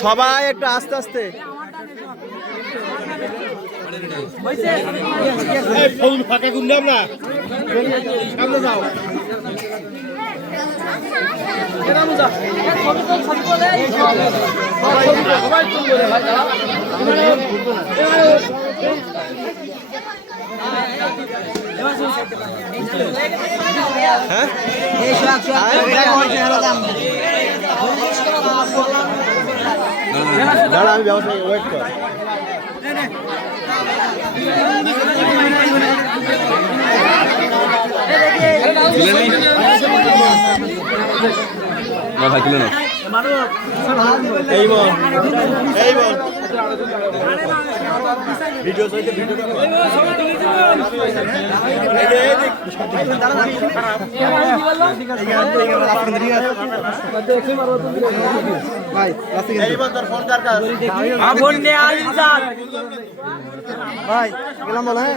সবাই একটা আস্তে আস্তে। ফাঁকা করলাম না সামনে যাও। দাঁড়া আমি ব্যবসা ওয়েট কর ভাই তুলে না এই বল এই বল ভিডিও সহিত ভিডিও ভাই গেলাম বল হ্যাঁ